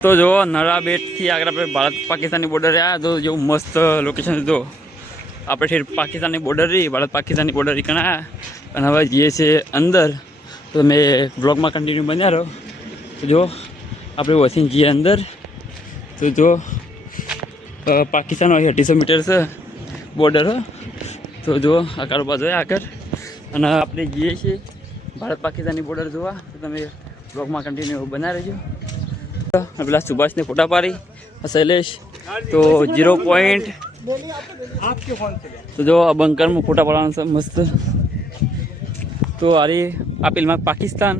તો જો નરા બેટથી આગળ આપણે ભારત પાકિસ્તાનની બોર્ડર આવ્યા તો જેવું મસ્ત લોકેશન જો આપણે ઠેર પાકિસ્તાનની બોર્ડર રહી ભારત પાકિસ્તાનની બોર્ડર રીકણા અને હવે જઈએ છીએ અંદર તો તમે બ્લોગમાં કન્ટિન્યુ બન્યા રહો તો જો આપણે વસીને જઈએ અંદર તો જો પાકિસ્તાન 250 મીટર છે બોર્ડર તો જો આ કારોબાર જોઈએ આગળ અને આપણે જઈએ છીએ ભારત પાકિસ્તાનની બોર્ડર જોવા તો તમે બ્લોગમાં કન્ટિન્યુ બના રહેજો પેલા સુભાષને ફોટા પાડી શૈલેષ તો 0 પોઈન્ટ તો જો આ બંકરમાં ફોટા પાડવાનું છે મસ્ત તો અરે આ ફિલ્મમાં પાકિસ્તાન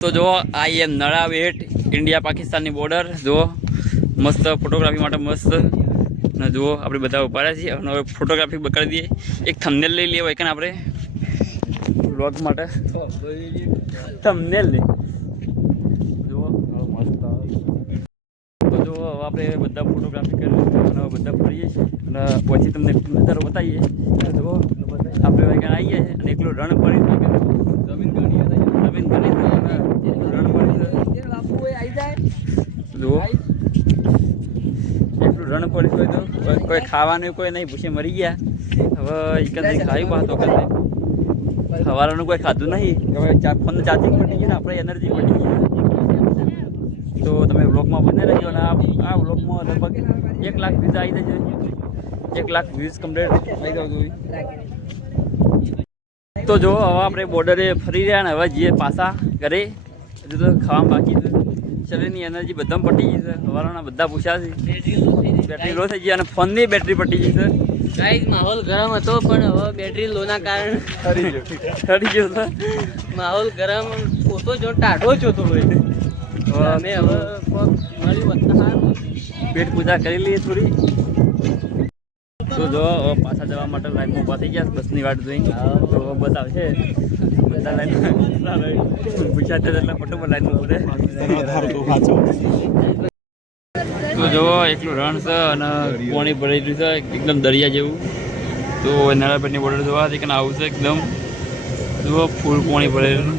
તો જો આઈ એમ નરા બેટ ઇન્ડિયા પાકિસ્તાનની બોર્ડર જો મસ્ત ફોટોગ્રાફી માટે મસ્ત અને જુઓ આપણે બધા ઉભા રહ્યા છીએ અને હવે ફોટોગ્રાફી કરી દઈએ એક થંબનેલ લઈ લઈએ કે આપણે વ્લોગ માટે થંબનેલ ને જુઓ મસ્ત તો જો આપણે બધા ફોટોગ્રાફી કરી અને બધા ફરીએ છીએ અને પછી તમને નજારો બતાવીએ જુઓ આપણે વાગ્યા આવીએ અને એકલું રણ પડી જમીન ઘણી રણ પડી જુઓ એટલું રણ પડી હોય તો કોઈ ખાવાનું કોઈ નહીં ભૂસે મરી ગયા હવે એક જ ખાયું પાતો કરે સવારનું કોઈ ખાધું નહીં હવે ફોન ચાર્જિંગ પડી ગયું ને આપણે એનર્જી પડી ગઈ તો તમે બ્લોગમાં બને રહેજો અને આ બ્લોગમાં લગભગ 1 લાખ વ્યૂઝ આવી જશે 1 લાખ વ્યૂઝ કમ્પ્લીટ આવી જવું જોઈએ તો જો હવે આપણે બોર્ડરે ફરી રહ્યા ને હવે જઈએ પાછા ઘરે હજુ તો ખાવામાં બાકી છે શરીરની એનર્જી બધામાં પટી ગઈ છે સવારના બધા પૂછ્યા છે બેટરી લો થઈ ગઈ અને ફોનની બેટરી પટી ગઈ છે ગાઈસ માહોલ ગરમ હતો પણ હવે બેટરી લોના કારણે ઠરી ગયો છે માહોલ ગરમ ઓછો જો ટાઢો જોતો હોય અમે હવે મળ્યું બધા પેટ પૂજા કરી લઈએ થોડી તો જો પાછા જવા માટે લાઈનમાં ઊભા થઈ ગયા બસની વાટ જોઈ તો બસ આવશે બધા લાઈન પૂછાતે એટલે ફોટો લાઈનમાં ઉભરે તો જો એકલું રણ છે અને પાણી ભરેલું છે એકદમ દરિયા જેવું તો નારાયણની બોર્ડર જોવા કે આવું છે એકદમ જુઓ ફૂલ પાણી ભરેલું